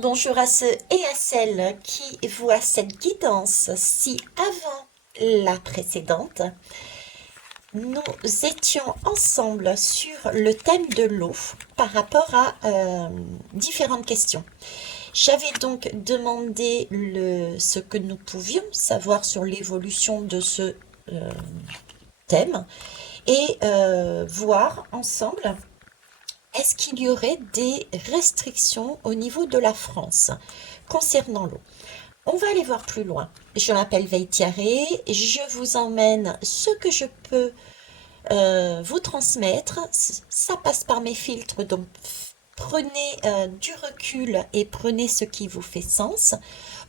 Bonjour à ceux et à celles qui voient cette guidance. Si avant la précédente, nous étions ensemble sur le thème de l'eau par rapport à différentes questions. J'avais donc demandé ce que nous pouvions savoir sur l'évolution de ce euh, thème et voir ensemble est-ce qu'il y aurait des restrictions au niveau de la France concernant l'eau. On va aller voir plus loin. Je m'appelle Veitiaré, je vous emmène ce que je peux vous transmettre. Ça passe par mes filtres, donc prenez du recul et prenez ce qui vous fait sens.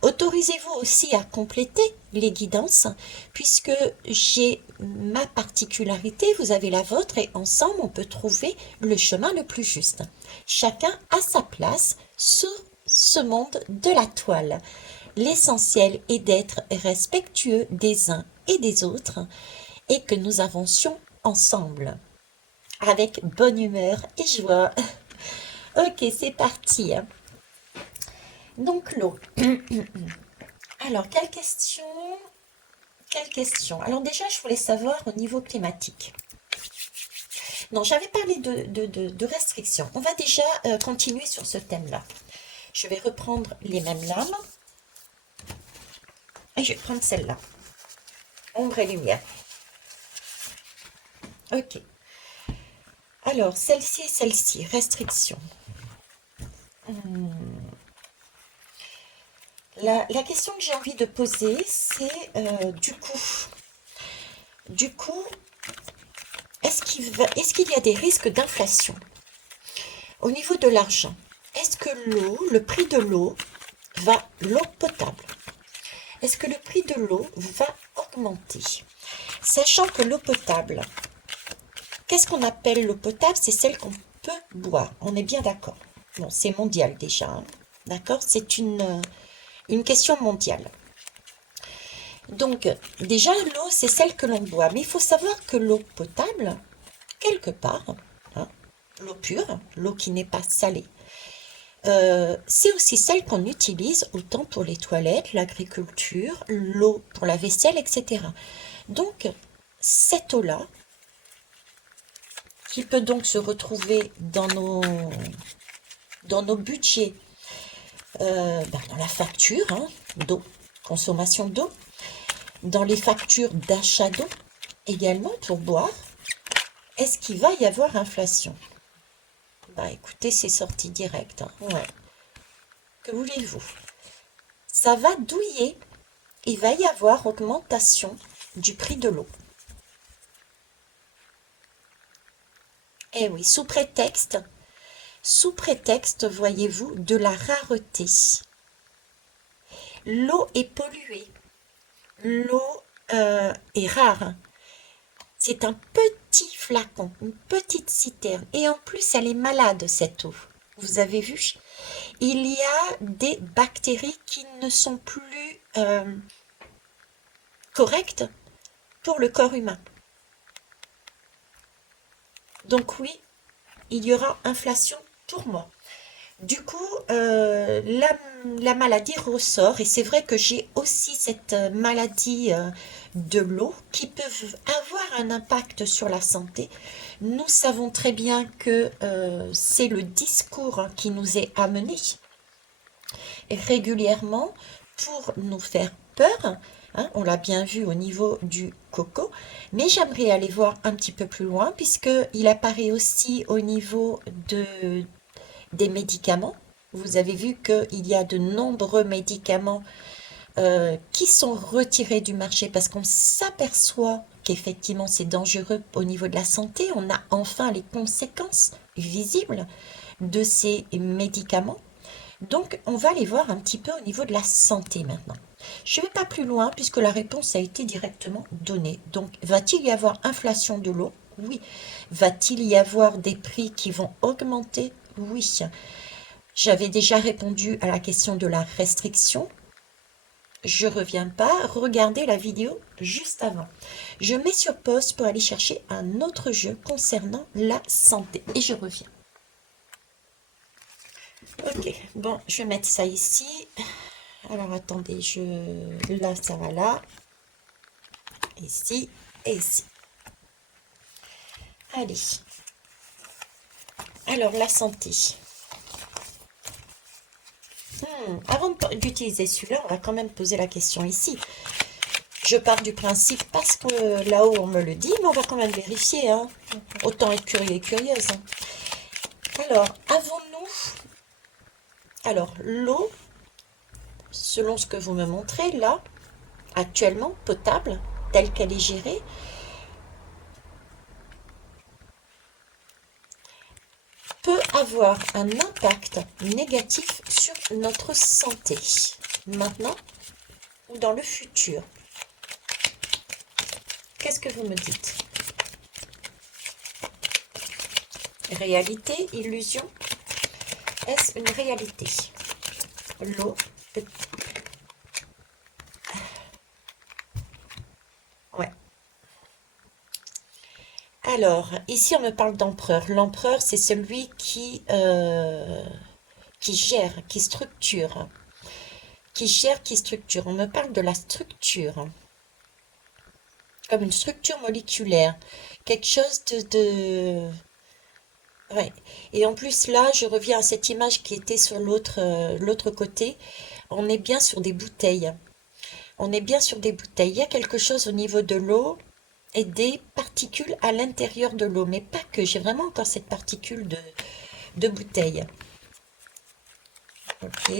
Autorisez-vous aussi à compléter les guidances, puisque j'ai ma particularité, vous avez la vôtre, et ensemble on peut trouver le chemin le plus juste. Chacun a sa place sur ce monde de la toile. L'essentiel est d'être respectueux des uns et des autres et que nous avancions ensemble avec bonne humeur et joie. Ok, c'est parti. Donc l'eau. Alors, quelle question? Quelle question? Alors déjà, je voulais savoir au niveau climatique. Non, j'avais parlé de restrictions. On va déjà continuer sur ce thème-là. Je vais reprendre les mêmes lames. Et je vais prendre celle-là. Ombre et lumière. Ok. Alors, celle-ci et celle-ci. Restrictions. La question que j'ai envie de poser, c'est du coup. Du coup, est-ce qu'il y a des risques d'inflation au niveau de l'argent? Est-ce que le prix de l'eau potable, est-ce que le prix de l'eau va augmenter? Sachant que l'eau potable, qu'est-ce qu'on appelle l'eau potable? C'est celle qu'on peut boire. On est bien d'accord. Bon, c'est mondial déjà, hein. D'accord? C'est une question mondiale. Donc, déjà, l'eau, c'est celle que l'on boit. Mais il faut savoir que l'eau potable, quelque part, hein, l'eau pure, l'eau qui n'est pas salée, c'est aussi celle qu'on utilise autant pour les toilettes, l'agriculture, l'eau pour la vaisselle, etc. Donc, cette eau-là, qui peut donc se retrouver dans nos budgets, dans la facture hein, d'eau, consommation d'eau, dans les factures d'achat d'eau également pour boire, est-ce qu'il va y avoir inflation? Bah écoutez, c'est sorti direct. Hein. Ouais. Que voulez-vous? Ça va douiller. Il va y avoir augmentation du prix de l'eau. Eh oui, sous prétexte, voyez-vous, de la rareté. L'eau est polluée. L'eau est rare. C'est un petit flacon, une petite citerne. Et en plus, elle est malade, cette eau. Vous avez vu? Il y a des bactéries qui ne sont plus correctes pour le corps humain. Donc oui, il y aura inflation pour moi. Du coup, la maladie ressort et c'est vrai que j'ai aussi cette maladie de l'eau qui peut avoir un impact sur la santé. Nous savons très bien que c'est le discours hein, qui nous est amené régulièrement pour nous faire peur. Hein, on l'a bien vu au niveau du coco, mais j'aimerais aller voir un petit peu plus loin puisqu'il apparaît aussi au niveau des médicaments. Vous avez vu qu'il y a de nombreux médicaments qui sont retirés du marché parce qu'on s'aperçoit qu'effectivement c'est dangereux au niveau de la santé. On a enfin les conséquences visibles de ces médicaments. Donc, on va aller voir un petit peu au niveau de la santé maintenant. Je ne vais pas plus loin puisque la réponse a été directement donnée. Donc, va-t-il y avoir inflation de l'eau? Oui. Va-t-il y avoir des prix qui vont augmenter? Oui. J'avais déjà répondu à la question de la restriction. Je ne reviens pas. Regardez la vidéo juste avant. Je mets sur pause pour aller chercher un autre jeu concernant la santé. Et je reviens. Ok, bon, je vais mettre ça ici. Alors attendez, là, ça va là, ici et ici. Allez, alors la santé. Avant d'utiliser celui-là, on va quand même poser la question ici. Je pars du principe parce que là-haut on me le dit, mais on va quand même vérifier, hein. Autant être curieux et curieuse, hein. Alors, avons-nous... Alors, l'eau, selon ce que vous me montrez là, actuellement potable, telle qu'elle est gérée, peut avoir un impact négatif sur notre santé, maintenant ou dans le futur. Qu'est-ce que vous me dites? Réalité, illusion? Est-ce une réalité? L'eau peut... Ouais. Alors, ici on me parle d'empereur. L'empereur, c'est celui qui gère, qui structure. Qui gère, qui structure. On me parle de la structure, comme une structure moléculaire. Quelque chose Ouais. Et en plus, là, je reviens à cette image qui était sur l'autre côté. On est bien sur des bouteilles. On est bien sur des bouteilles. Il y a quelque chose au niveau de l'eau et des particules à l'intérieur de l'eau. Mais pas que. J'ai vraiment encore cette particule de bouteille. Ok.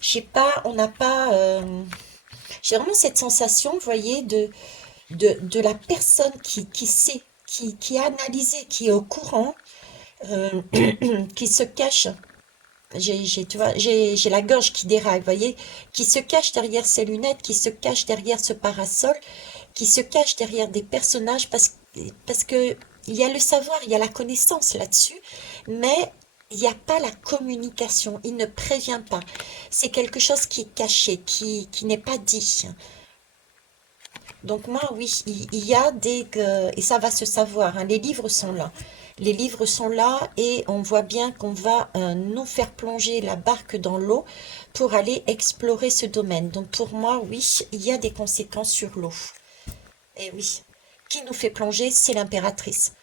J'ai pas, on n'a pas. J'ai vraiment cette sensation, vous voyez, de la personne qui sait, qui a analysé, qui est au courant, euh, qui se cache. Tu vois, j'ai la gorge qui déraille, vous voyez, qui se cache derrière ses lunettes, qui se cache derrière ce parasol, qui se cache derrière des personnages parce que il y a le savoir, il y a la connaissance là-dessus, mais il n'y a pas la communication, il ne prévient pas. C'est quelque chose qui est caché, qui n'est pas dit. Donc moi, oui, il y a et ça va se savoir, hein, les livres sont là. Les livres sont là et on voit bien qu'on va nous faire plonger la barque dans l'eau pour aller explorer ce domaine. Donc pour moi, oui, il y a des conséquences sur l'eau. Et oui, qui nous fait plonger, c'est l'impératrice.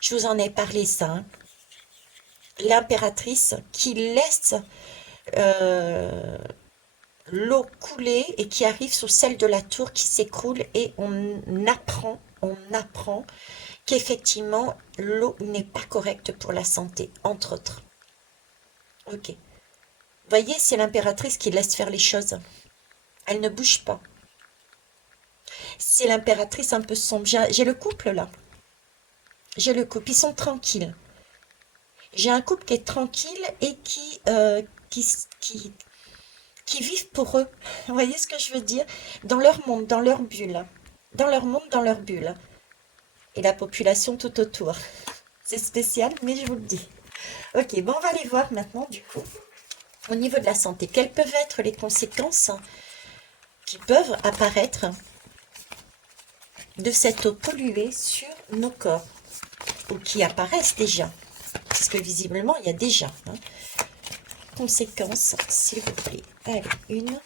Je vous en ai parlé ça, hein. L'impératrice qui laisse euh, l'eau couler et qui arrive sur celle de la tour qui s'écroule et on apprend qu'effectivement l'eau n'est pas correcte pour la santé, entre autres. Ok. Vous voyez, c'est l'impératrice qui laisse faire les choses. Elle ne bouge pas. C'est l'impératrice un peu sombre. J'ai le couple là. J'ai le couple. Ils sont tranquilles. J'ai un couple qui est tranquille et qui, qui, qui vivent pour eux. Vous voyez ce que je veux dire? Dans leur monde, dans leur bulle. Dans leur monde, dans leur bulle. Et la population tout autour. C'est spécial, mais je vous le dis. Ok, bon, on va aller voir maintenant, du coup, au niveau de la santé. Quelles peuvent être les conséquences qui peuvent apparaître de cette eau polluée sur nos corps, ou qui apparaissent déjà, parce que visiblement, il y a déjà, hein. Conséquences, s'il vous plaît. Allez, une,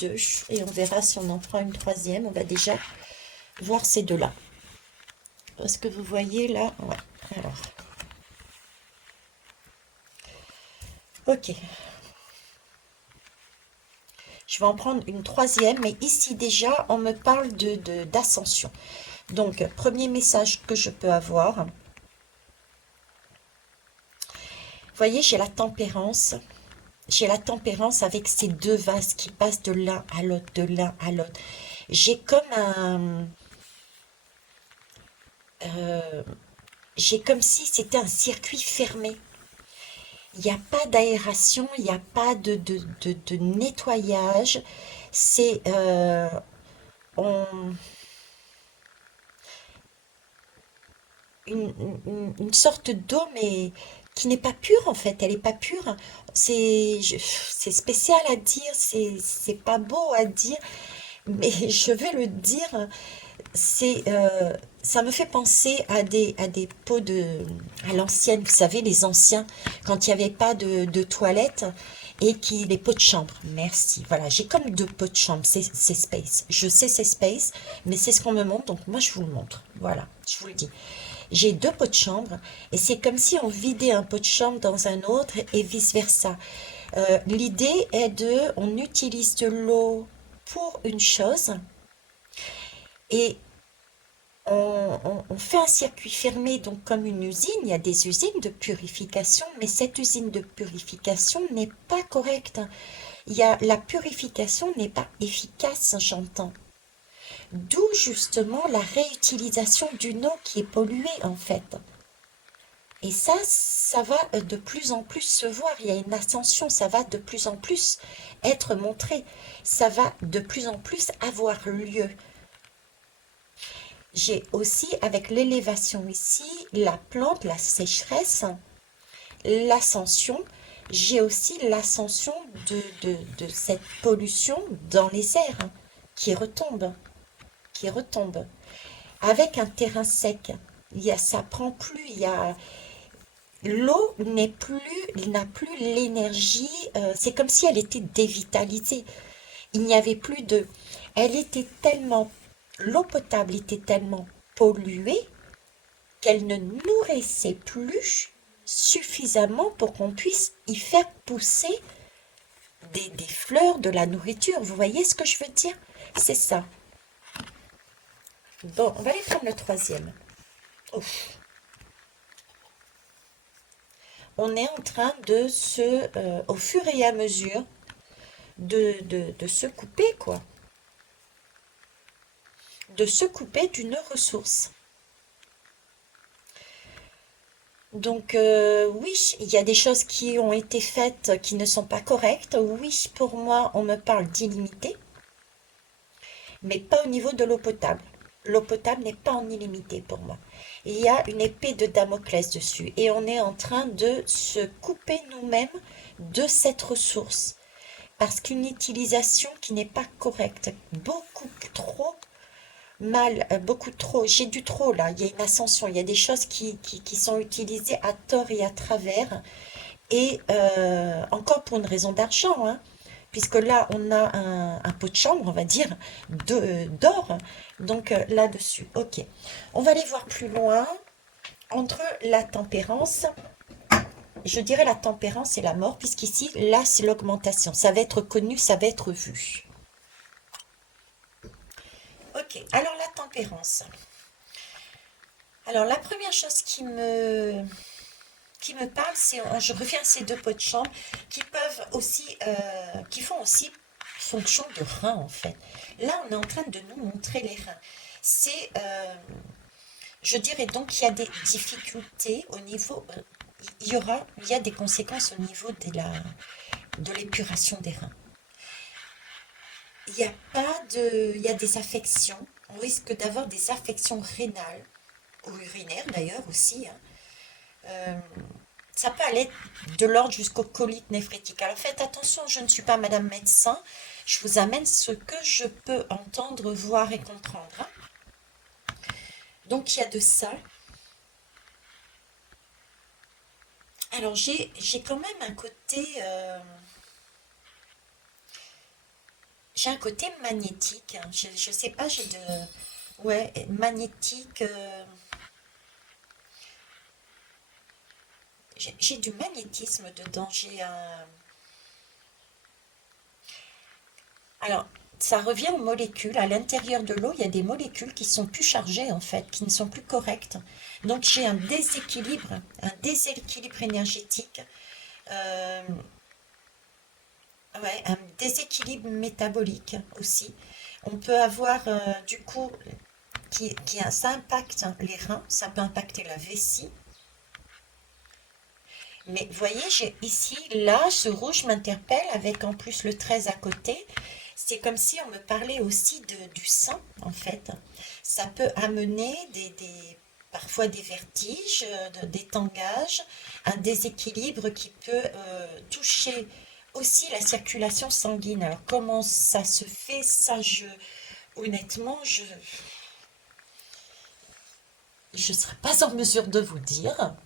deux, et on verra si on en prend une troisième. On va déjà voir ces deux-là. Est-ce que vous voyez là? Ouais. Alors, ok. Je vais en prendre une troisième, mais ici déjà, on me parle d'ascension. Donc, premier message que je peux avoir. Vous voyez, j'ai la tempérance. J'ai la tempérance avec ces deux vases qui passent de l'un à l'autre, de l'un à l'autre. J'ai comme euh, j'ai comme si c'était un circuit fermé. Il n'y a pas d'aération, il n'y a pas de nettoyage. C'est on- une sorte d'eau, mais qui n'est pas pure en fait. Elle n'est pas pure. C'est spécial à dire, c'est pas beau à dire, mais je vais le dire. Ça me fait penser à des pots à l'ancienne, vous savez, les anciens, quand il n'y avait pas de toilettes les pots de chambre. Merci. Voilà, j'ai comme deux pots de chambre, c'est Space. Je sais c'est Space, mais c'est ce qu'on me montre, donc moi je vous le montre. Voilà, je vous le dis. J'ai deux pots de chambre et c'est comme si on vidait un pot de chambre dans un autre et vice-versa. L'idée est on utilise de l'eau pour une chose et on fait un circuit fermé, donc comme une usine, il y a des usines de purification, mais cette usine de purification n'est pas correcte. La purification n'est pas efficace, j'entends. D'où justement la réutilisation d'une eau qui est polluée en fait. Et ça va de plus en plus se voir. Il y a une ascension, ça va de plus en plus être montré. Ça va de plus en plus avoir lieu. J'ai aussi, avec l'élévation ici, la plante, la sécheresse, l'ascension. J'ai aussi l'ascension de cette pollution dans les airs qui retombe, qui retombe. Avec un terrain sec, ça prend plus, l'eau n'a plus l'énergie, c'est comme si elle était dévitalisée. Il n'y avait plus elle était tellement, l'eau potable était tellement polluée qu'elle ne nourrissait plus suffisamment pour qu'on puisse y faire pousser des fleurs, de la nourriture. Vous voyez ce que je veux dire? C'est ça. Bon, on va aller prendre le troisième. Ouf. On est en train au fur et à mesure, de se couper, quoi. De se couper d'une ressource. Donc oui, il y a des choses qui ont été faites qui ne sont pas correctes. Oui, pour moi, on me parle d'illimité, mais pas au niveau de l'eau potable. L'eau potable n'est pas en illimité pour moi. Il y a une épée de Damoclès dessus et on est en train de se couper nous-mêmes de cette ressource parce qu'une utilisation qui n'est pas correcte, beaucoup trop mal, beaucoup trop, j'ai du trop là, il y a une ascension, il y a des choses qui sont utilisées à tort et à travers, et encore pour une raison d'argent, hein, puisque là on a un pot de chambre, on va dire, d'or, donc là-dessus, ok. On va aller voir plus loin, entre la tempérance, je dirais la tempérance et la mort, puisqu'ici, là c'est l'augmentation, ça va être connu, ça va être vu. Ok, alors la tempérance. Alors, la première chose qui me parle, je reviens à ces deux pots de chambre qui peuvent aussi, qui font aussi fonction de rein, en fait. Là, on est en train de nous montrer les reins. Je dirais donc qu'il y a des difficultés au niveau, il y a des conséquences au niveau de l'épuration des reins. Il y a des affections, on risque d'avoir des affections rénales, ou urinaires d'ailleurs aussi, hein. Euh, Ça peut aller de l'ordre jusqu'au colite néphrétique. Alors faites attention, je ne suis pas madame médecin, je vous amène ce que je peux entendre, voir et comprendre, hein. Donc il y a de ça. Alors j'ai quand même j'ai un côté magnétique, hein. Je sais pas, ouais, magnétique. J'ai du magnétisme dedans. Alors, ça revient aux molécules. À l'intérieur de l'eau, il y a des molécules qui sont plus chargées, en fait, qui ne sont plus correctes. Donc, j'ai un déséquilibre énergétique, euh, ouais, un déséquilibre métabolique aussi. On peut avoir, du coup, ça impacte les reins, ça peut impacter la vessie. Mais vous voyez, j'ai ici, là, ce rouge m'interpelle avec en plus le 13 à côté. C'est comme si on me parlait aussi du sang, en fait. Ça peut amener parfois des vertiges, des tangages, un déséquilibre qui peut toucher aussi la circulation sanguine. Alors comment ça se fait, honnêtement, Je ne serai pas en mesure de vous dire.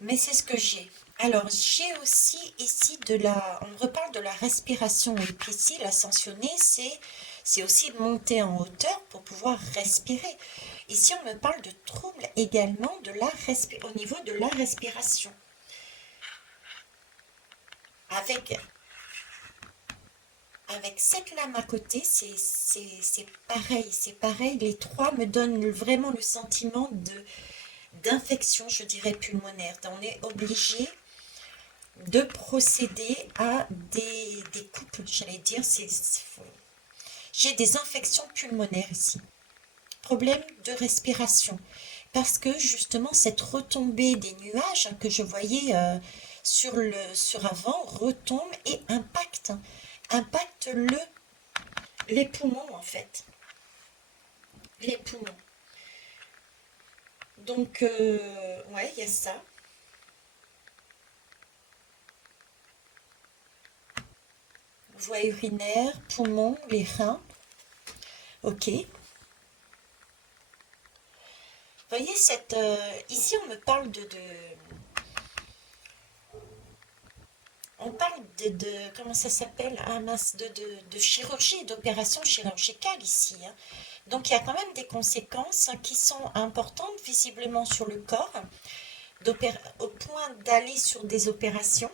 Mais c'est ce que j'ai. Alors, j'ai aussi ici on reparle de la respiration. Et puis ici, l'ascensionné, c'est aussi de monter en hauteur pour pouvoir respirer. Ici, on me parle de troubles également au niveau de la respiration. Avec, avec cette lame à côté, c'est pareil. C'est pareil. Les trois me donnent vraiment le sentiment d'infection, je dirais, pulmonaire. On est obligé de procéder à des coupes, j'allais dire. J'ai des infections pulmonaires ici. Problème de respiration. Parce que justement, cette retombée des nuages que je voyais sur avant retombe et impacte les poumons en fait. Les poumons. Donc, ouais, il y a ça. Voie urinaire, poumons, les reins. Ok. Vous voyez, ici, on me parle on parle comment ça s'appelle? Ah mince, de chirurgie, d'opération chirurgicale ici, hein. Donc, il y a quand même des conséquences qui sont importantes visiblement sur le corps, au point d'aller sur des opérations.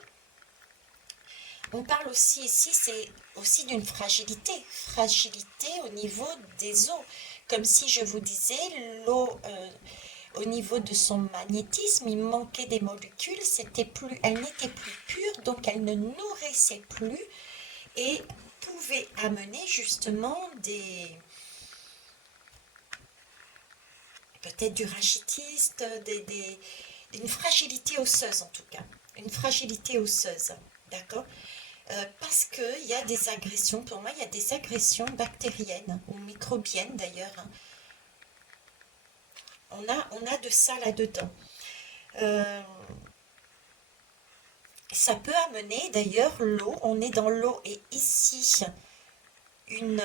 On parle aussi ici, c'est aussi d'une fragilité au niveau des os. Comme si je vous disais, l'eau, au niveau de son magnétisme, il manquait des molécules, elle n'était plus pure, donc elle ne nourrissait plus et pouvait amener justement peut-être du rachitiste, une fragilité osseuse en tout cas, une fragilité osseuse, d'accord? Parce qu'il y a des agressions, pour moi il y a des agressions bactériennes ou microbiennes d'ailleurs, hein. On a de ça là-dedans. Euh, Ça peut amener d'ailleurs l'eau, on est dans l'eau et ici une,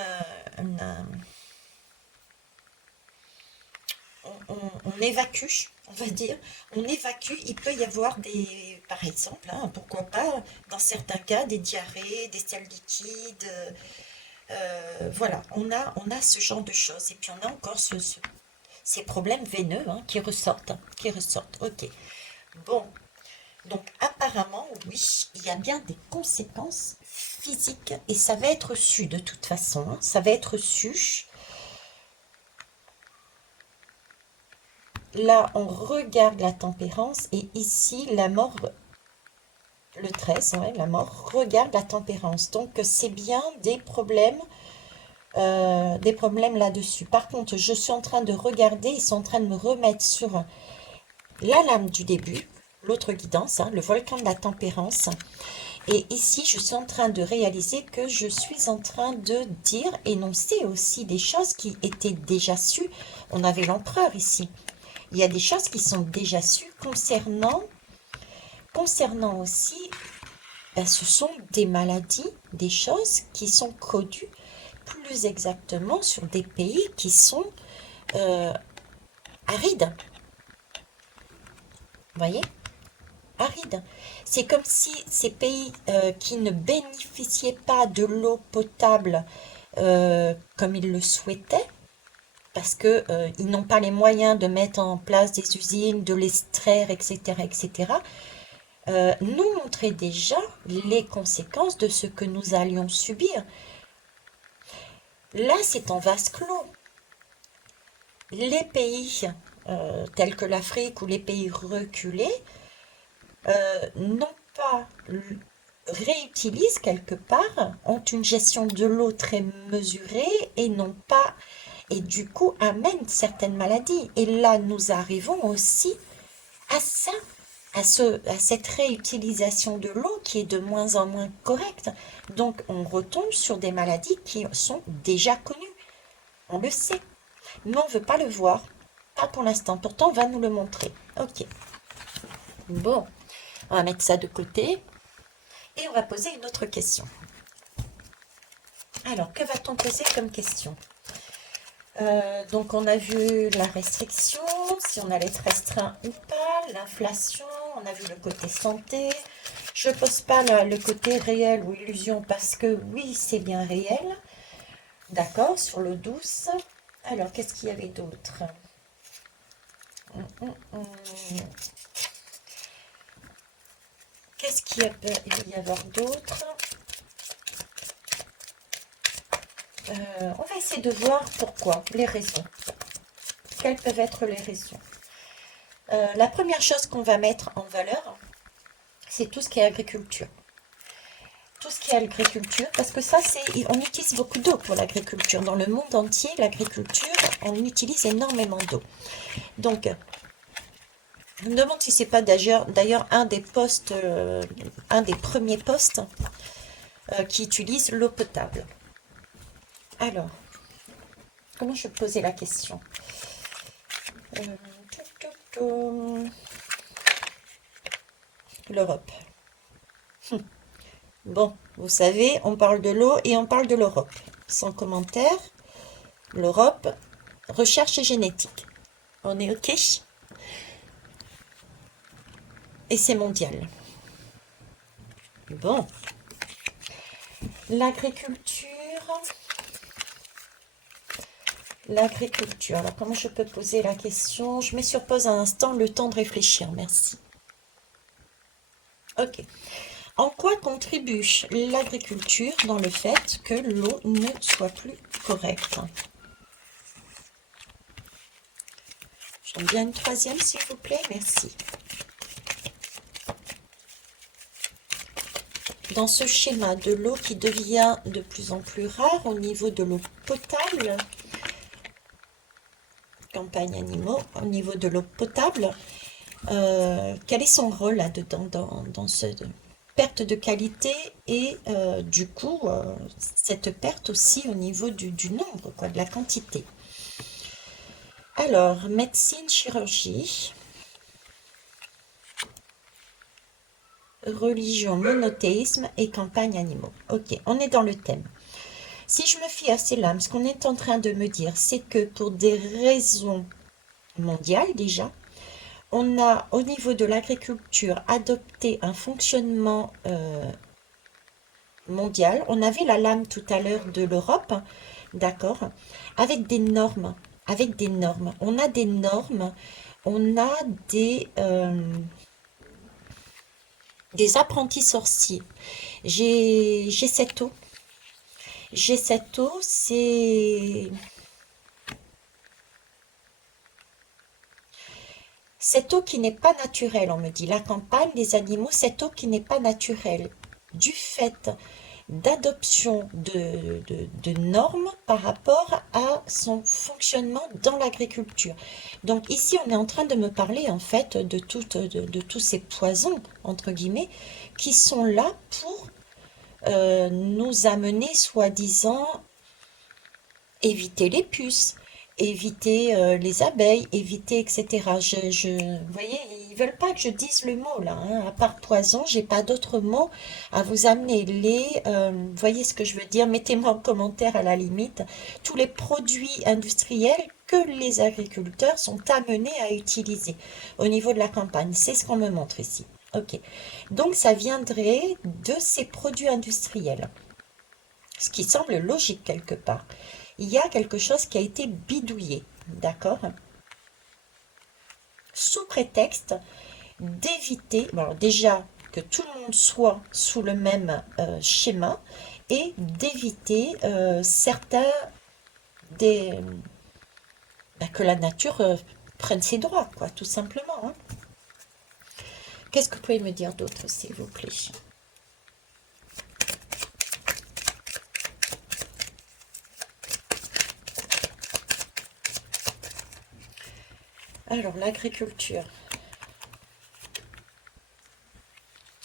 on évacue, on va dire, on évacue, il peut y avoir par exemple, hein, pourquoi pas, dans certains cas, des diarrhées, des selles liquides, voilà, on a ce genre de choses. Et puis on a encore ces problèmes veineux hein, qui ressortent. Ok. Bon, donc apparemment, oui, il y a bien des conséquences physiques et ça va être su de toute façon, hein, ça va être su. Là, on regarde la tempérance et ici, la mort, le 13, ouais, la mort regarde la tempérance. Donc, c'est bien des problèmes là-dessus. Par contre, je suis en train de regarder, ils sont en train de me remettre sur la lame du début, l'autre guidance, hein, le volcan de la tempérance. Et ici, je suis en train de réaliser que je suis en train de dire, énoncer aussi des choses qui étaient déjà sues. On avait l'empereur ici. Il y a des choses qui sont déjà sues concernant aussi, ben, ce sont des maladies, des choses qui sont connues plus exactement sur des pays qui sont euh, arides. Vous voyez? Arides. C'est comme si ces pays qui ne bénéficiaient pas de l'eau potable comme ils le souhaitaient, parce que ils n'ont pas les moyens de mettre en place des usines, de l'extraire, etc., etc., nous montraient déjà les conséquences de ce que nous allions subir. Là, c'est en vase clos. Les pays tels que l'Afrique ou les pays reculés non pas réutilisent quelque part, ont une gestion de l'eau très mesurée et non pas, et du coup amènent certaines maladies. Et là, nous arrivons aussi à ça, à cette réutilisation de l'eau qui est de moins en moins correcte. Donc, on retombe sur des maladies qui sont déjà connues. On le sait, mais on ne veut pas le voir. Pas pour l'instant. Pourtant, on va nous le montrer. Ok. Bon, on va mettre ça de côté et on va poser une autre question. Alors, que va-t-on poser comme question? Donc on a vu la restriction, si on allait être restreint ou pas, l'inflation, on a vu le côté santé. Je ne pose pas le côté réel ou illusion parce que oui, c'est bien réel. D'accord, sur l'eau douce. Alors, qu'est-ce qu'il y avait d'autre? Qu'est-ce qu'il peut y avoir d'autre? On va essayer de voir pourquoi, les raisons. Quelles peuvent être les raisons? La première chose qu'on va mettre en valeur, c'est tout ce qui est agriculture. Tout ce qui est agriculture, parce que ça, on utilise beaucoup d'eau pour l'agriculture. Dans le monde entier, l'agriculture, on utilise énormément d'eau. Donc, je me demande si c'est pas d'ailleurs un des postes, un des premiers postes qui utilise l'eau potable. Alors, comment je peux poser la question? L'Europe. Bon, vous savez, on parle de l'eau et on parle de l'Europe. Sans commentaire, l'Europe, recherche et génétique. On est OK? Et c'est mondial. Bon. L'agriculture. L'agriculture. Alors, comment je peux poser la question? Je mets sur pause un instant, le temps de réfléchir. Merci. Ok. En quoi contribue l'agriculture dans le fait que l'eau ne soit plus correcte? J'en bien une troisième, s'il vous plaît. Merci. Dans ce schéma de l'eau qui devient de plus en plus rare au niveau de l'eau potable, campagne animaux, au niveau de l'eau potable, quel est son rôle là-dedans, dans cette perte de qualité et du coup, cette perte aussi au niveau du nombre, quoi, de la quantité. Alors, médecine, chirurgie, religion, monothéisme et campagne animaux. Ok, on est dans le thème. Si je me fie à ces lames, ce qu'on est en train de me dire, c'est que pour des raisons mondiales déjà, on a au niveau de l'agriculture adopté un fonctionnement mondial. On avait la lame tout à l'heure de l'Europe, d'accord, avec des normes. Avec des normes. On a des normes, on a des apprentis sorciers. J'ai cette eau. J'ai cette eau, c'est... Cette eau qui n'est pas naturelle, on me dit. La campagne, les animaux, cette eau qui n'est pas naturelle. Du fait d'adoption de normes par rapport à son fonctionnement dans l'agriculture. Donc ici, on est en train de me parler en fait de tous ces poisons, entre guillemets, qui sont là pour nous amener, soi-disant, éviter les puces, éviter les abeilles, éviter, etc. Vous voyez, ils veulent pas que je dise le mot là, hein. À part poison, j'ai pas d'autres mots à vous amener. Vous voyez ce que je veux dire? Mettez-moi en commentaire à la limite tous les produits industriels que les agriculteurs sont amenés à utiliser au niveau de la campagne. C'est ce qu'on me montre ici. Ok. Donc ça viendrait de ces produits industriels, ce qui semble logique quelque part. Il y a quelque chose qui a été bidouillé, d'accord? Sous prétexte d'éviter, bon, déjà que tout le monde soit sous le même schéma et d'éviter certains que la nature prenne ses droits, quoi, tout simplement, hein. Qu'est-ce que vous pouvez me dire d'autre, s'il vous plaît? Alors, l'agriculture.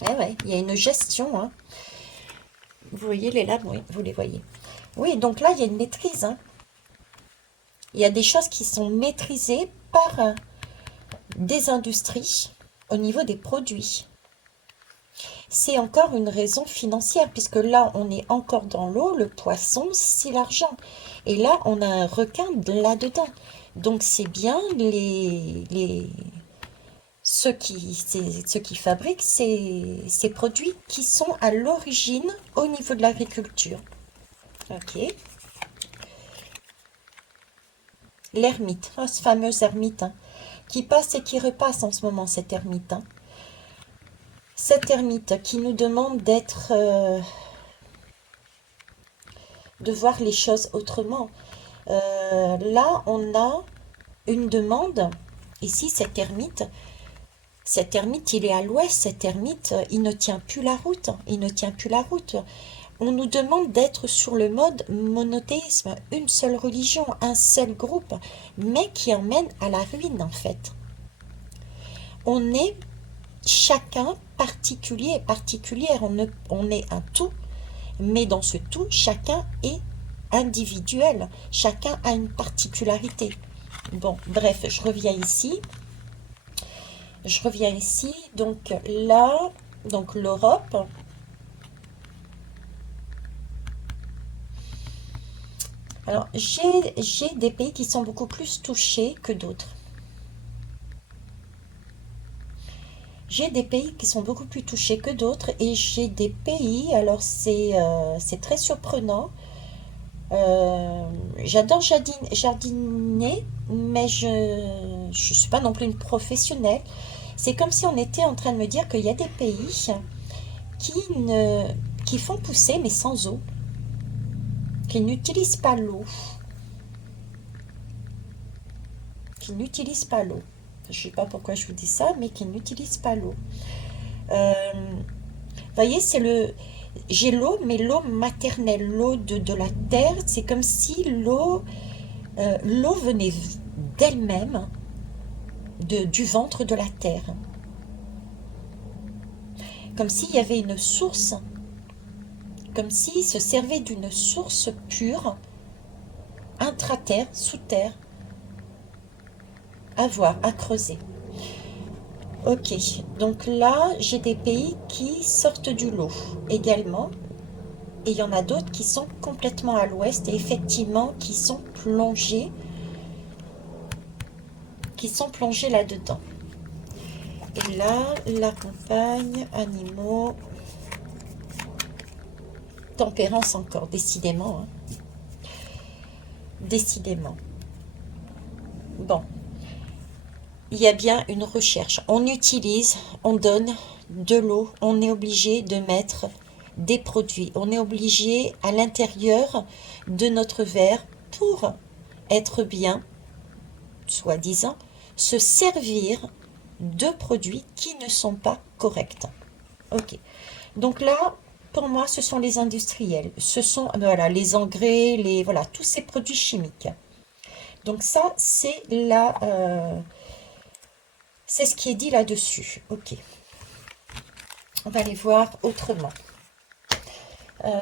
Eh ouais, il y a une gestion, hein. Vous voyez les lames, oui, vous les voyez. Oui, donc là, il y a une maîtrise, hein. Il y a des choses qui sont maîtrisées par des industries au niveau des produits. c'est encore une raison financière, puisque là, on est encore dans l'eau, le poisson, c'est l'argent. Et là, on a un requin là-dedans. Donc, c'est bien ceux qui fabriquent ces produits qui sont à l'origine au niveau de l'agriculture. Ok. L'ermite, oh, ce fameux ermite, hein, qui passe et qui repasse en ce moment, cet ermite. Hein. Cet ermite qui nous demande de voir les choses autrement. Là, on a une demande. Ici, cet ermite, il est à l'ouest. Cet ermite, il ne tient plus la route. Il ne tient plus la route. On nous demande d'être sur le mode monothéisme, une seule religion, un seul groupe, mais qui emmène à la ruine en fait. On est chacun particulier et particulière, on est un tout, mais dans ce tout, chacun est individuel, chacun a une particularité. Bon, bref, je reviens ici. Donc là, donc l'Europe. Alors, j'ai des pays qui sont beaucoup plus touchés que d'autres. J'ai des pays qui sont beaucoup plus touchés que d'autres et j'ai des pays, alors c'est très surprenant. J'adore jardiner, mais je ne suis pas non plus une professionnelle. C'est comme si on était en train de me dire qu'il y a des pays qui, ne, qui font pousser mais sans eau, qui n'utilisent pas l'eau, qui n'utilisent pas l'eau. Je ne sais pas pourquoi je vous dis ça, mais qui n'utilisent pas l'eau. Euh, Vous voyez, j'ai l'eau, mais l'eau maternelle, l'eau de la terre, c'est comme si l'eau venait d'elle-même, du ventre de la terre. Comme s'il y avait une source, comme s'il se servait d'une source pure, intra-terre, sous terre, à voir, à creuser. Ok, donc là, j'ai des pays qui sortent du lot également. Et il y en a d'autres qui sont complètement à l'ouest et effectivement qui sont plongés là-dedans. Et là, la campagne, animaux, tempérance encore, décidément. Hein. Décidément. Bon, il y a bien une recherche. On donne de l'eau, on est obligé de mettre des produits. On est obligé à l'intérieur de notre verre pour être bien, soi-disant, se servir de produits qui ne sont pas corrects. Ok. Donc là, pour moi, ce sont les industriels. Ce sont voilà, les engrais, voilà, tous ces produits chimiques. Donc ça, c'est ce qui est dit là-dessus. Ok. On va aller voir autrement. Euh,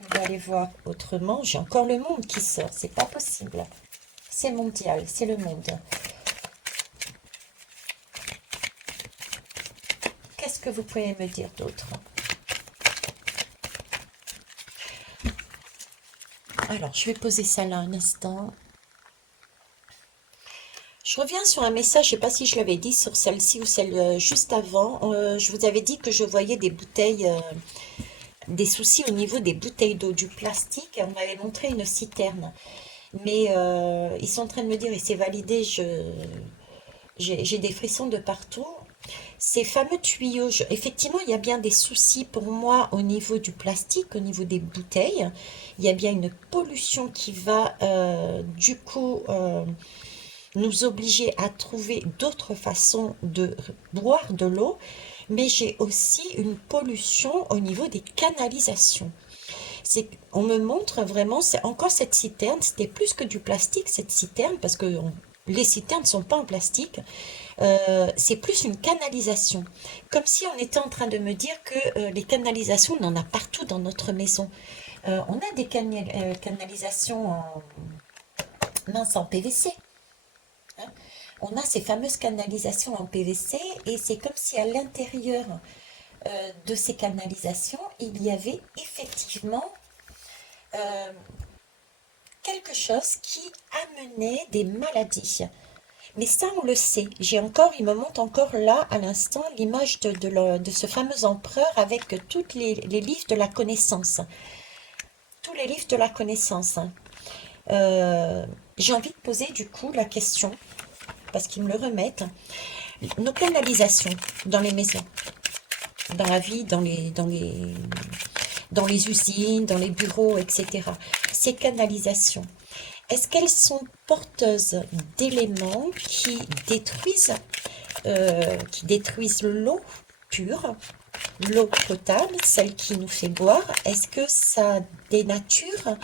on va aller voir autrement. J'ai encore le monde qui sort. C'est pas possible. C'est mondial. C'est le monde. Qu'est-ce que vous pouvez me dire d'autre? Alors, je vais poser ça là un instant. Je reviens sur un message, je ne sais pas si je l'avais dit sur celle-ci ou celle juste avant. Je vous avais dit que je voyais des bouteilles, des soucis au niveau des bouteilles d'eau, du plastique. On m'avait montré une citerne. Mais ils sont en train de me dire, et c'est validé, j'ai des frissons de partout. Ces fameux tuyaux, effectivement, il y a bien des soucis pour moi au niveau du plastique, au niveau des bouteilles. Il y a bien une pollution qui va du coup nous obliger à trouver d'autres façons de boire de l'eau, mais j'ai aussi une pollution au niveau des canalisations. On me montre vraiment, c'est encore cette citerne, c'était plus que du plastique cette citerne, parce que les citernes ne sont pas en plastique, c'est plus une canalisation. Comme si on était en train de me dire que les canalisations, on en a partout dans notre maison. On a des canalisations mince en PVC. Hein. on a ces fameuses canalisations en PVC et c'est comme si à l'intérieur de ces canalisations, il y avait effectivement euh, quelque chose qui amenait des maladies. Mais ça, on le sait. Il me montre encore là, à l'instant, l'image de ce fameux empereur avec tous les livres de la connaissance. Tous les livres de la connaissance. J'ai envie de poser du coup la question, parce qu'ils me le remettent. Nos canalisations dans les maisons, dans la vie, dans les usines, dans les bureaux, etc. Ces canalisations, est-ce qu'elles sont porteuses d'éléments qui détruisent l'eau pure, l'eau potable, celle qui nous fait boire? Est-ce que ça dénature,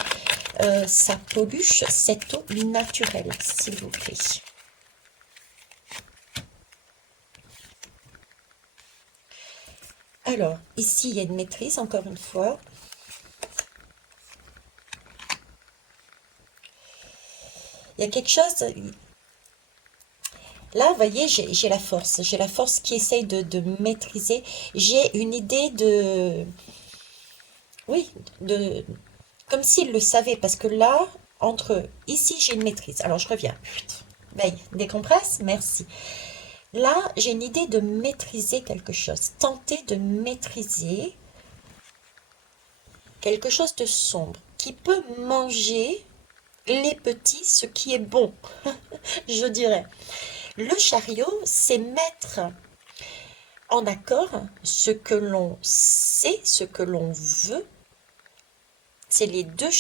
ça pollue cette eau naturelle, s'il vous plaît? Alors, ici, il y a une maîtrise, encore une fois. Il y a quelque chose. Là, vous voyez, j'ai la force. J'ai la force qui essaye de maîtriser. J'ai une idée de... Oui, de... Comme s'il le savait, parce que là, ici, j'ai une maîtrise. Alors, je reviens. Veille, décompresse, merci. Là, j'ai une idée de maîtriser quelque chose. Tenter de maîtriser quelque chose de sombre qui peut manger les petits, ce qui est bon, je dirais. Le chariot, c'est mettre en accord ce que l'on sait, ce que l'on veut. C'est les deux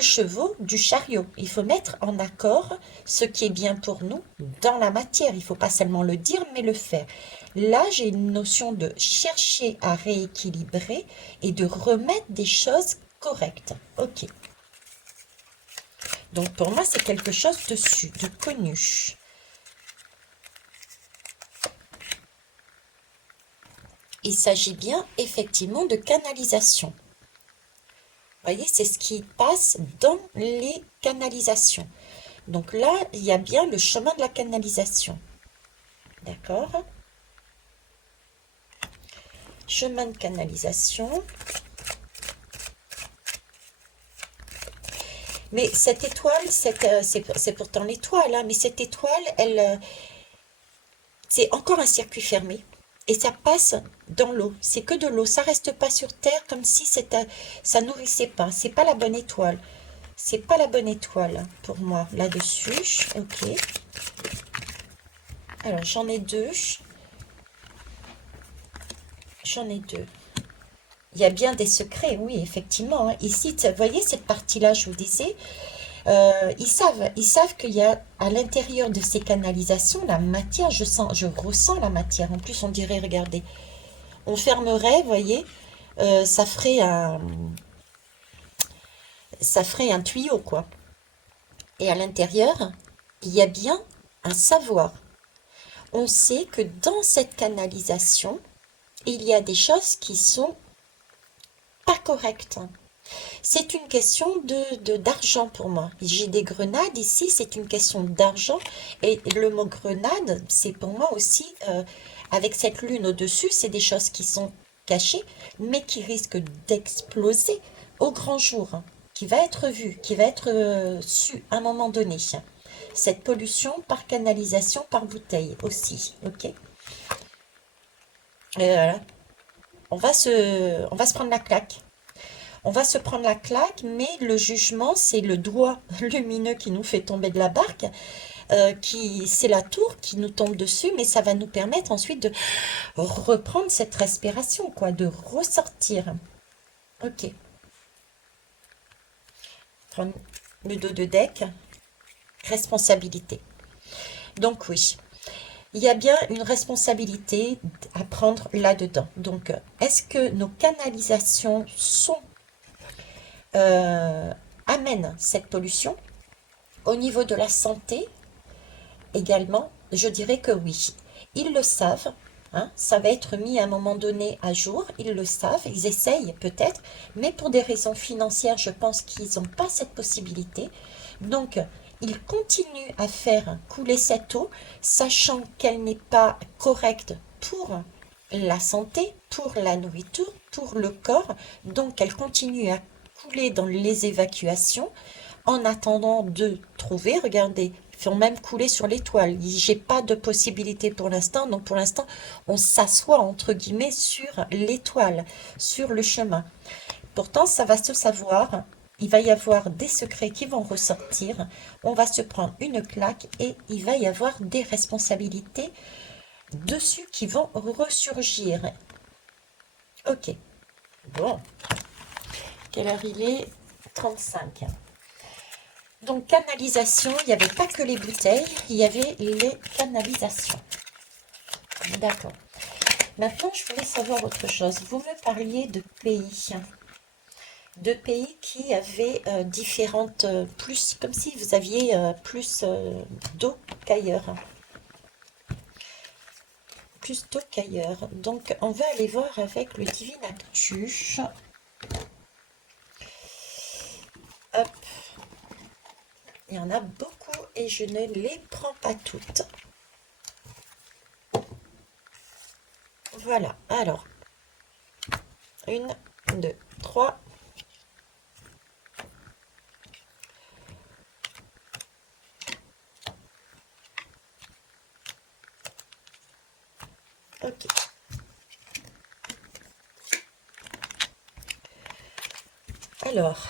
chevaux du chariot. Il faut mettre en accord ce qui est bien pour nous dans la matière. Il ne faut pas seulement le dire, mais le faire. Là, j'ai une notion de chercher à rééquilibrer et de remettre des choses correctes. Ok. Donc pour moi, c'est quelque chose de connu. Il s'agit bien effectivement de canalisation. Vous voyez, c'est ce qui passe dans les canalisations. Donc là, il y a bien le chemin de la canalisation. D'accord? Chemin de canalisation. Mais cette étoile, c'est pourtant l'étoile, hein, mais cette étoile, c'est encore un circuit fermé. Et ça passe dans l'eau. C'est que de l'eau. Ça reste pas sur Terre comme si ça nourrissait pas. C'est pas la bonne étoile. C'est pas la bonne étoile pour moi là-dessus. Ok. Alors j'en ai deux. J'en ai deux. Il y a bien des secrets, oui, effectivement, hein. Ici, vous voyez cette partie-là, je vous disais, ils savent qu'il y a à l'intérieur de ces canalisations la matière. Je ressens la matière. En plus, on dirait, regardez, on fermerait, vous voyez, ça ferait un tuyau, quoi. Et à l'intérieur, il y a bien un savoir. On sait que dans cette canalisation, il y a des choses qui sont pas correctes. C'est une question d'argent pour moi. J'ai des grenades ici, c'est une question d'argent. Et le mot grenade, c'est pour moi aussi, avec cette lune au-dessus, c'est des choses qui sont cachées, mais qui risquent d'exploser au grand jour, hein, qui va être vue, qui va être su à un moment donné. Cette pollution par canalisation, par bouteille aussi, ok? Voilà. On va se prendre la claque. On va se prendre la claque, mais le jugement, c'est le doigt lumineux qui nous fait tomber de la barque, c'est la tour qui nous tombe dessus, mais ça va nous permettre ensuite de reprendre cette respiration, quoi, de ressortir. Ok. Prendre le dos de deck, responsabilité. Donc oui, il y a bien une responsabilité à prendre là-dedans. Donc, est-ce que nos canalisations euh, amènent cette pollution? Au niveau de la santé, également, je dirais que oui. Ils le savent, hein, ça va être mis à un moment donné à jour, ils le savent, ils essayent peut-être, mais pour des raisons financières, je pense qu'ils n'ont pas cette possibilité. Donc, il continue à faire couler cette eau, sachant qu'elle n'est pas correcte pour la santé, pour la nourriture, pour le corps. Donc, elle continue à couler dans les évacuations en attendant de trouver. Regardez, ils font même couler sur l'étoile. J'ai pas de possibilité pour l'instant. Donc, pour l'instant, on s'assoit entre guillemets sur l'étoile, sur le chemin. Pourtant, ça va se savoir. Il va y avoir des secrets qui vont ressortir. On va se prendre une claque et il va y avoir des responsabilités dessus qui vont ressurgir. Ok. Bon. Quelle heure il est? 35. Donc, canalisation, il n'y avait pas que les bouteilles, il y avait les canalisations. D'accord. Maintenant, je voulais savoir autre chose. Vous me parliez de pays. De pays qui avaient différentes, plus, comme si vous aviez plus d'eau qu'ailleurs. Plus d'eau qu'ailleurs. Donc, on va aller voir avec le Divine Actu. Hop. Il y en a beaucoup et je ne les prends pas toutes. Voilà. Alors, 1, 2, 3. Ok. Alors,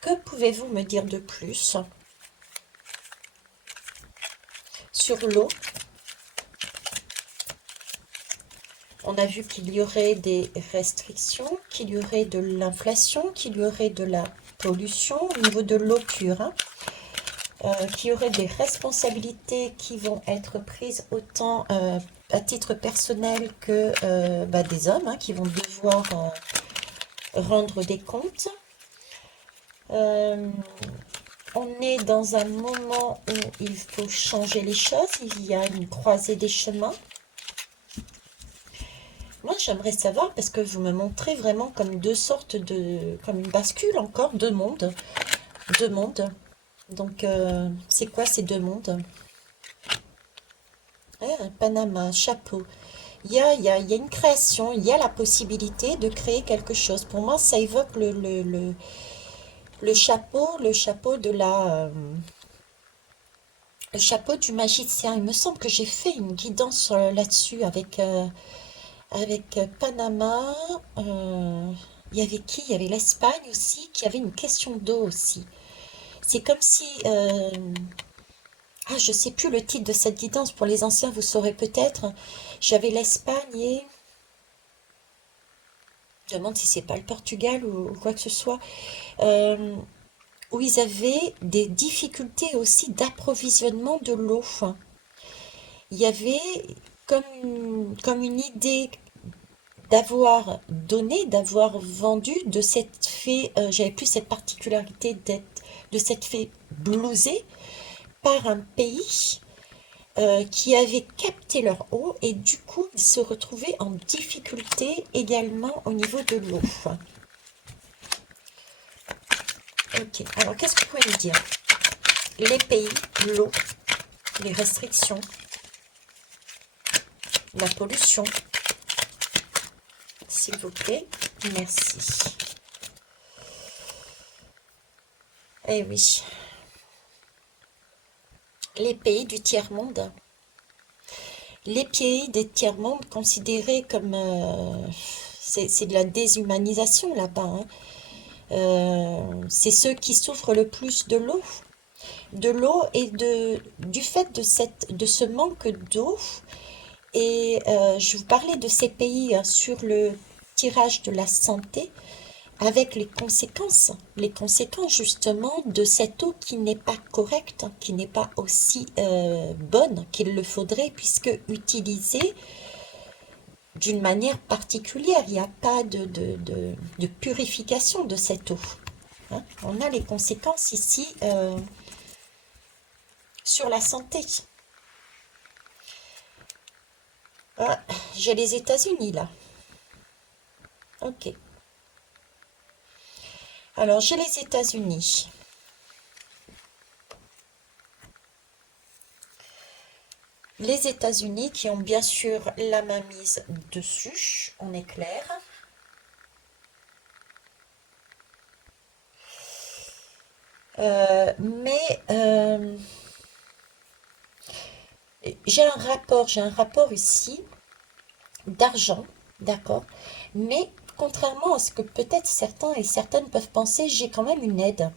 que pouvez-vous me dire de plus sur l'eau? On a vu qu'il y aurait des restrictions, qu'il y aurait de l'inflation, qu'il y aurait de la pollution au niveau de l'eau pure, hein, qu'il y aurait des responsabilités qui vont être prises autant à titre personnel que des hommes hein, qui vont devoir rendre des comptes. On est dans un moment où il faut changer les choses, il y a une croisée des chemins. Moi, j'aimerais savoir, parce que vous me montrez vraiment comme deux sortes de... comme une bascule encore, deux mondes. Deux mondes. Donc, c'est quoi ces deux mondes? Ah, Panama, chapeau. Il y a une création, il y a la possibilité de créer quelque chose. Pour moi, ça évoque le chapeau de la... le chapeau du magicien. Il me semble que j'ai fait une guidance là-dessus avec Panama. Il y avait qui? Il y avait l'Espagne aussi, qui avait une question d'eau aussi. C'est comme si... je sais plus le titre de cette guidance. Pour les anciens, vous saurez peut-être. J'avais l'Espagne et... Je me demande si c'est pas le Portugal ou quoi que ce soit. euh, où ils avaient des difficultés aussi d'approvisionnement de l'eau. Il y avait comme une idée d'avoir donné, d'avoir vendu, de cette fée, j'avais plus cette particularité de cette fée blousée par un pays qui avait capté leur eau et du coup ils se retrouvaient en difficulté également au niveau de l'eau. Ok, alors qu'est-ce que vous pouvez me dire? Les pays, l'eau, les restrictions, la pollution, s'il vous plaît, merci. Eh oui, les pays du tiers-monde. Les pays des tiers-monde considérés comme... c'est de la déshumanisation là-bas. Hein. C'est ceux qui souffrent le plus de l'eau. De l'eau et du fait de ce manque d'eau. Et je vous parlais de ces pays hein, sur le tirage de la santé avec les conséquences justement de cette eau qui n'est pas correcte, qui n'est pas aussi bonne qu'il le faudrait, puisque utilisée d'une manière particulière, il n'y a pas de purification de cette eau. Hein. On a les conséquences ici sur la santé. Ah, j'ai les États-Unis là. Ok. Alors j'ai les États-Unis. Les États-Unis qui ont bien sûr la mainmise dessus, on est clair. Mais j'ai un rapport ici d'argent, d'accord? Mais contrairement à ce que peut-être certains et certaines peuvent penser, j'ai quand même une aide.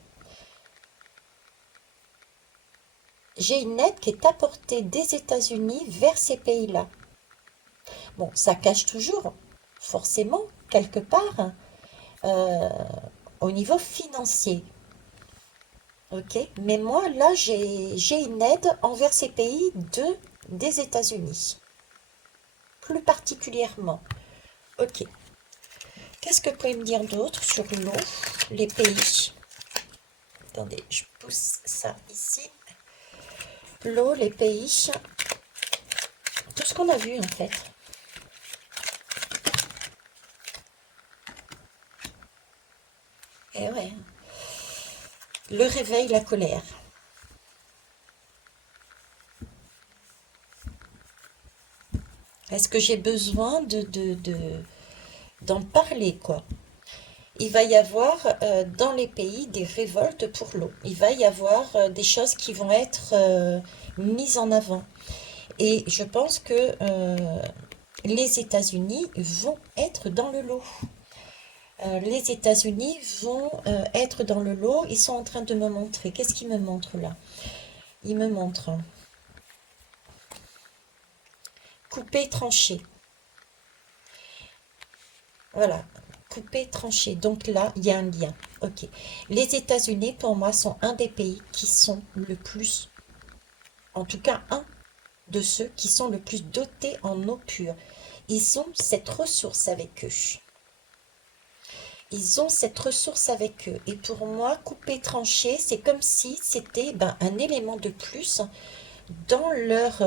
J'ai une aide qui est apportée des États-Unis vers ces pays-là. Bon, ça cache toujours, forcément, quelque part, euh, au niveau financier. Ok? Mais moi, là, j'ai une aide envers ces pays des États-Unis, plus particulièrement. Ok. Qu'est-ce que vous pouvez me dire d'autre sur l'eau, les pays? Attendez, je pousse ça ici. L'eau, les pays, tout ce qu'on a vu en fait. Eh ouais. Le réveil, la colère. Est-ce que j'ai besoin d'en parler, quoi? Il va y avoir dans les pays des révoltes pour l'eau. Il va y avoir des choses qui vont être mises en avant. Et je pense que les États-Unis vont être dans le lot. Les États-Unis vont être dans le lot. Ils sont en train de me montrer. Qu'est-ce qu'ils me montrent là? Ils me montrent couper, trancher. Voilà, couper, trancher. Donc là, il y a un lien. Ok. Les États-Unis, pour moi, sont un des pays qui sont le plus, en tout cas un de ceux qui sont le plus dotés en eau pure. Ils ont cette ressource avec eux. Ils ont cette ressource avec eux. Et pour moi, couper, trancher, c'est comme si c'était un élément de plus dans leur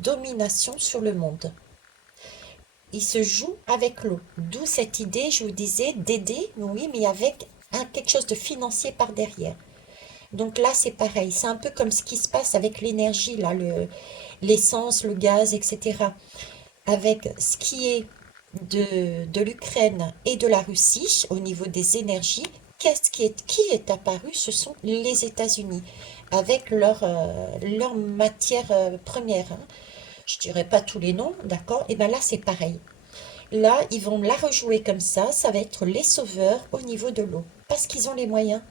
domination sur le monde. Ils se jouent avec l'eau. D'où cette idée, je vous disais, d'aider, oui, mais avec quelque chose de financier par derrière. Donc là, c'est pareil. C'est un peu comme ce qui se passe avec l'énergie, là, l'essence, le gaz, etc. Avec ce qui est de l'Ukraine et de la Russie au niveau des énergies, qui est apparu? Ce sont les États-Unis avec leur matière première, hein. Je dirais pas tous les noms, d'accord? Et bien là, c'est pareil. Là, ils vont la rejouer comme ça va être les sauveurs au niveau de l'eau. Parce qu'ils ont les moyens.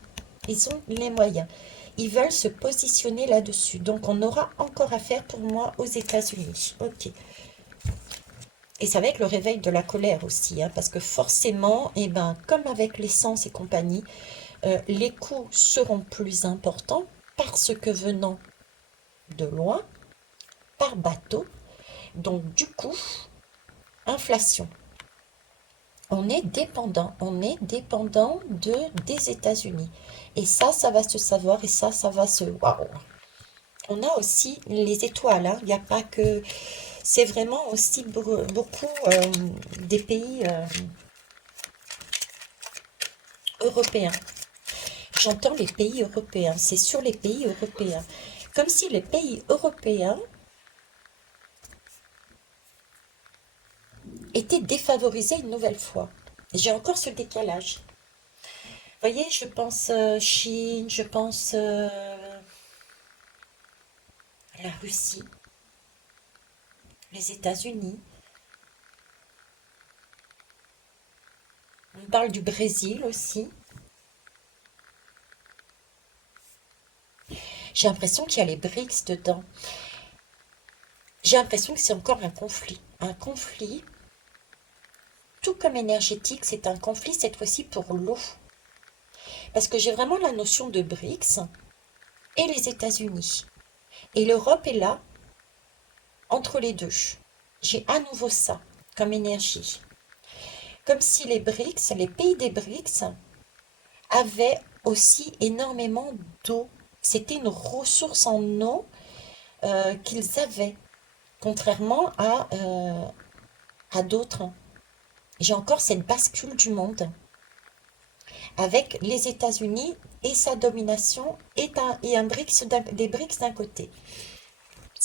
Ils ont les moyens. Ils veulent se positionner là-dessus. Donc, on aura encore affaire pour moi aux États-Unis. Ok. Et ça va être le réveil de la colère aussi, hein, parce que forcément, comme avec l'essence et compagnie, les coûts seront plus importants parce que venant de loin, par bateau. Donc, du coup, inflation. On est dépendant des États-Unis. Et ça va se savoir et ça va se... Waouh! On a aussi les étoiles, hein. Il n'y a pas que... C'est vraiment aussi beaucoup des pays européens. J'entends les pays européens, c'est sur les pays européens. Comme si les pays européens étaient défavorisés une nouvelle fois. J'ai encore ce décalage. Vous voyez, je pense Chine, je pense la Russie, les États-Unis. On parle du Brésil aussi. J'ai l'impression qu'il y a les BRICS dedans. J'ai l'impression que c'est encore un conflit. Un conflit, tout comme énergétique, c'est un conflit cette fois-ci pour l'eau. Parce que j'ai vraiment la notion de BRICS et les États-Unis. Et l'Europe est là, entre les deux. J'ai à nouveau ça comme énergie. Comme si les BRICS, les pays des BRICS, avaient aussi énormément d'eau. C'était une ressource en eau qu'ils avaient, contrairement à d'autres. J'ai encore cette bascule du monde avec les États-Unis et sa domination et un BRICS des BRICS d'un côté.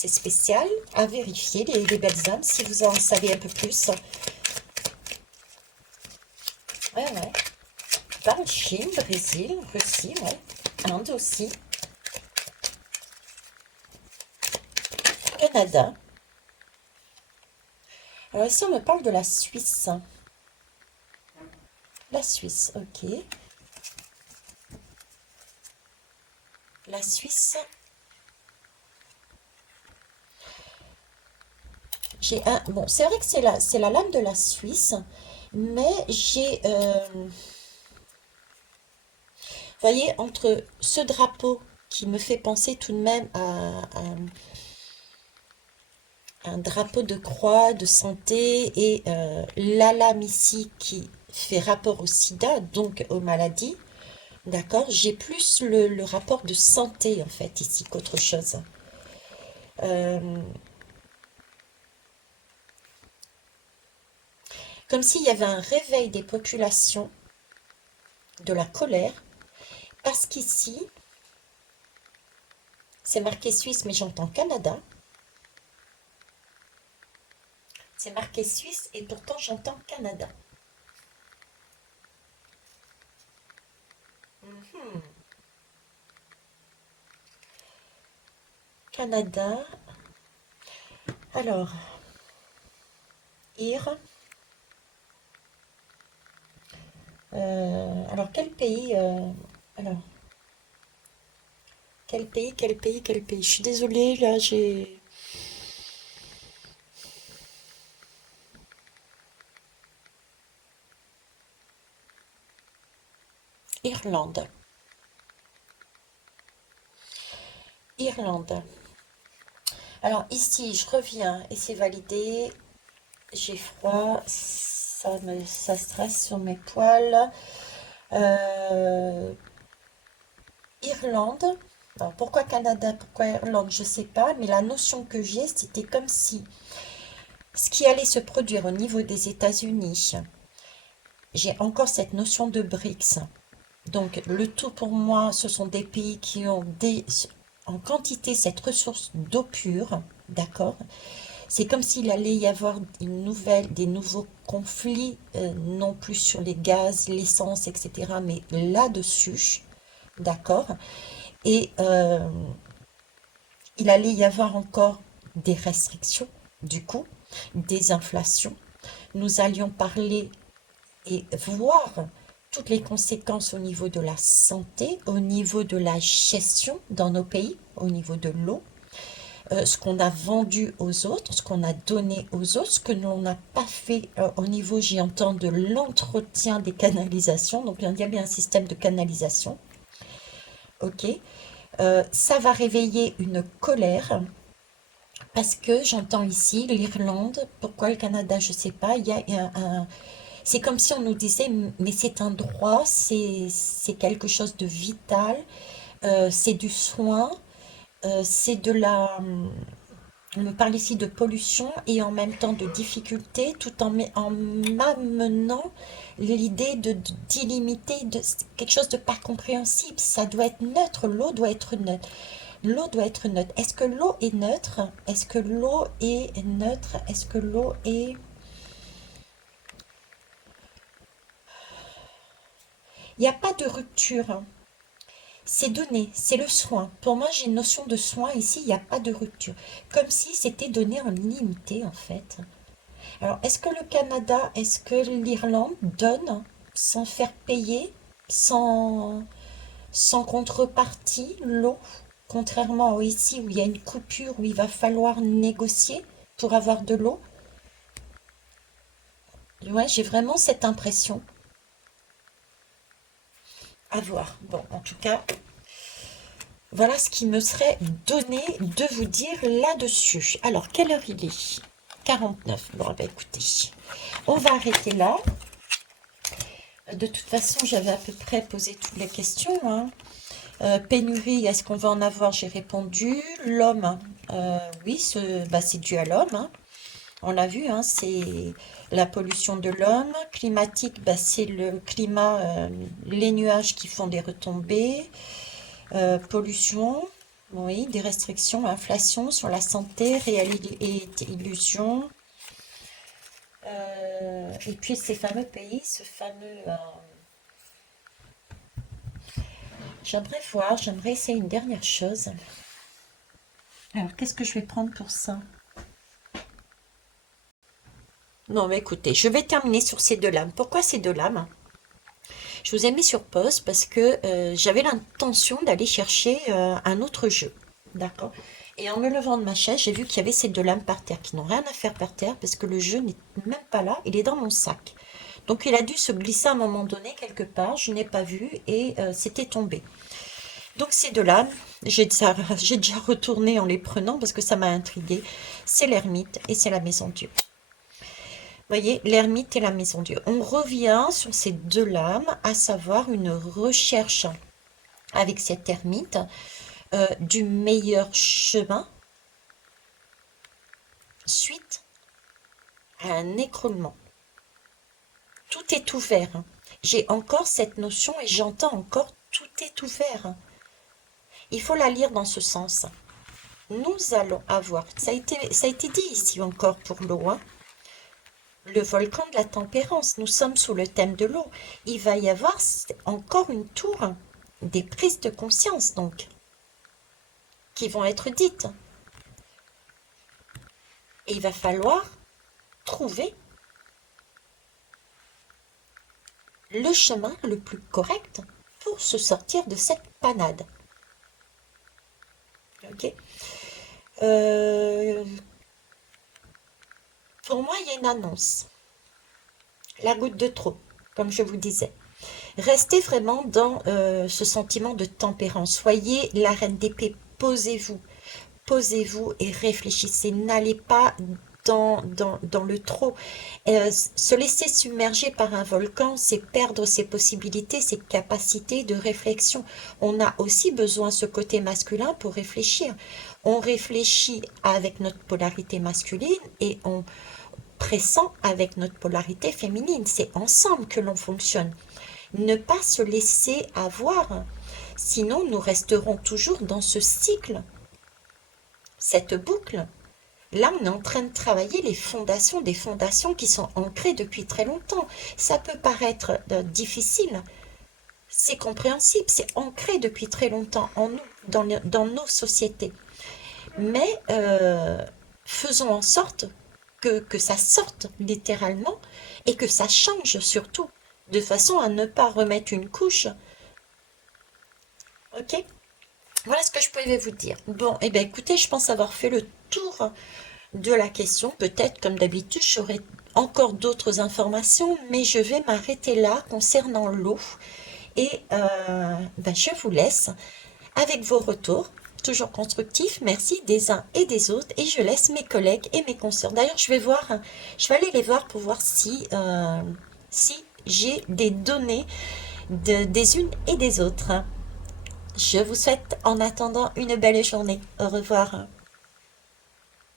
c'est spécial, à vérifier les belles âmes, si vous en savez un peu plus. Ouais, ouais. Parle Chine, Brésil, Russie, ouais. Inde aussi. Canada. Alors ici, on me parle de la Suisse. La Suisse, ok. La Suisse. J'ai un... Bon, c'est vrai que c'est la lame de la Suisse, mais j'ai... vous voyez, entre ce drapeau qui me fait penser tout de même à un drapeau de croix, de santé, et la lame ici qui fait rapport au sida, donc aux maladies, d'accord? J'ai plus le rapport de santé, en fait, ici, qu'autre chose. Euh, Comme s'il y avait un réveil des populations, de la colère, parce qu'ici, c'est marqué Suisse, mais j'entends Canada. C'est marqué Suisse et pourtant j'entends Canada. Mhm. Canada. Alors, Ir. Alors, quel pays alors, quel pays, quel pays, quel pays? Je suis désolée, là, j'ai... Irlande. Irlande. Alors, ici, je reviens et c'est validé. J'ai froid, ça stresse sur mes poils. Euh, Irlande. Alors, pourquoi Canada, pourquoi Irlande, je sais pas, mais la notion que j'ai, c'était comme si ce qui allait se produire au niveau des États-Unis, j'ai encore cette notion de BRICS. Donc, le tout pour moi, ce sont des pays qui ont en quantité cette ressource d'eau pure, d'accord? C'est comme s'il allait y avoir des nouveaux conflits, non plus sur les gaz, l'essence, etc., mais là-dessus, d'accord? Et il allait y avoir encore des restrictions, du coup, des inflations. Nous allions parler et voir toutes les conséquences au niveau de la santé, au niveau de la gestion dans nos pays, au niveau de l'eau, ce qu'on a vendu aux autres, ce qu'on a donné aux autres, ce que l'on n'a pas fait au niveau, j'y entends, de l'entretien des canalisations. Donc, il y a bien un système de canalisation. OK. Ça va réveiller une colère parce que j'entends ici l'Irlande. Pourquoi le Canada, je ne sais pas. Il y a c'est comme si on nous disait, mais c'est un droit, c'est quelque chose de vital, c'est du soin, c'est de la... On me parle ici de pollution et en même temps de difficulté, tout en m'amenant l'idée d'illimiter, de quelque chose de pas compréhensible. Ça doit être neutre, l'eau doit être neutre. L'eau doit être neutre. Est-ce que l'eau est neutre? Est-ce que l'eau est neutre? Est-ce que l'eau est... Il n'y a pas de rupture, hein. C'est donné, c'est le soin. Pour moi, j'ai une notion de soin ici, il n'y a pas de rupture. Comme si c'était donné en illimité, en fait. Alors, est-ce que le Canada, est-ce que l'Irlande donne sans faire payer, sans, sans contrepartie, l'eau, contrairement à ici où il y a une coupure, où il va falloir négocier pour avoir de l'eau? Ouais, j'ai vraiment cette impression. À voir. Bon, en tout cas, voilà ce qui me serait donné de vous dire là-dessus. Alors, quelle heure il est? 49. Bon, bah écoutez, on va arrêter là. De toute façon, j'avais à peu près posé toutes les questions, hein. Pénurie, est-ce qu'on va en avoir? J'ai répondu. L'homme, oui, bah, c'est dû à l'homme, hein. On l'a vu, hein, c'est la pollution de l'homme. Climatique, bah, c'est le climat, les nuages qui font des retombées. Pollution, Oui, des restrictions, inflation sur la santé, réalité et illusion. Et puis ces fameux pays, ce fameux... j'aimerais voir, j'aimerais essayer une dernière chose. Alors, qu'est-ce que je vais prendre pour ça? Non, mais écoutez, je vais terminer sur ces deux lames. Pourquoi ces deux lames? Je vous ai mis sur pause parce que j'avais l'intention d'aller chercher un autre jeu. D'accord? Et en me levant de ma chaise, j'ai vu qu'il y avait ces deux lames par terre qui n'ont rien à faire par terre parce que le jeu n'est même pas là, il est dans mon sac. Donc il a dû se glisser à un moment donné quelque part, je n'ai pas vu et c'était tombé. Donc ces deux lames, j'ai déjà retourné en les prenant parce que ça m'a intriguée. C'est l'ermite et c'est la maison Dieu. Voyez, l'ermite et la maison Dieu. On revient sur ces deux lames, à savoir une recherche avec cette ermite du meilleur chemin suite à un écroulement. Tout est ouvert, hein. J'ai encore cette notion et j'entends encore tout est ouvert, hein. Il faut la lire dans ce sens. Nous allons avoir, ça a été dit ici encore pour l'eau, hein, le volcan de la tempérance. Nous sommes sous le thème de l'eau. Il va y avoir encore une tour, hein, des prises de conscience donc, qui vont être dites. Et il va falloir trouver le chemin le plus correct pour se sortir de cette panade. Ok. Euh, pour moi, il y a une annonce. La goutte de trop, comme je vous disais. Restez vraiment dans ce sentiment de tempérance. Soyez la reine d'épée. Posez-vous. Posez-vous et réfléchissez. N'allez pas dans le trop. Se laisser submerger par un volcan, c'est perdre ses possibilités, ses capacités de réflexion. On a aussi besoin de ce côté masculin pour réfléchir. On réfléchit avec notre polarité masculine et on pressent avec notre polarité féminine. C'est ensemble que l'on fonctionne. Ne pas se laisser avoir, sinon nous resterons toujours dans ce cycle, cette boucle. Là, on est en train de travailler les fondations, des fondations qui sont ancrées depuis très longtemps. Ça peut paraître difficile, c'est compréhensible, c'est ancré depuis très longtemps en nous, dans nos sociétés. Mais faisons en sorte que ça sorte littéralement et que ça change surtout, de façon à ne pas remettre une couche. Ok? Voilà ce que je pouvais vous dire. Bon, eh bien écoutez, je pense avoir fait le tour de la question. Peut-être, comme d'habitude, j'aurai encore d'autres informations, mais je vais m'arrêter là concernant l'eau. Et je vous laisse avec vos retours, toujours constructifs. Merci des uns et des autres. Et je laisse mes collègues et mes consoeurs. D'ailleurs, je vais aller les voir pour voir si j'ai des données des unes et des autres. Je vous souhaite en attendant une belle journée. Au revoir.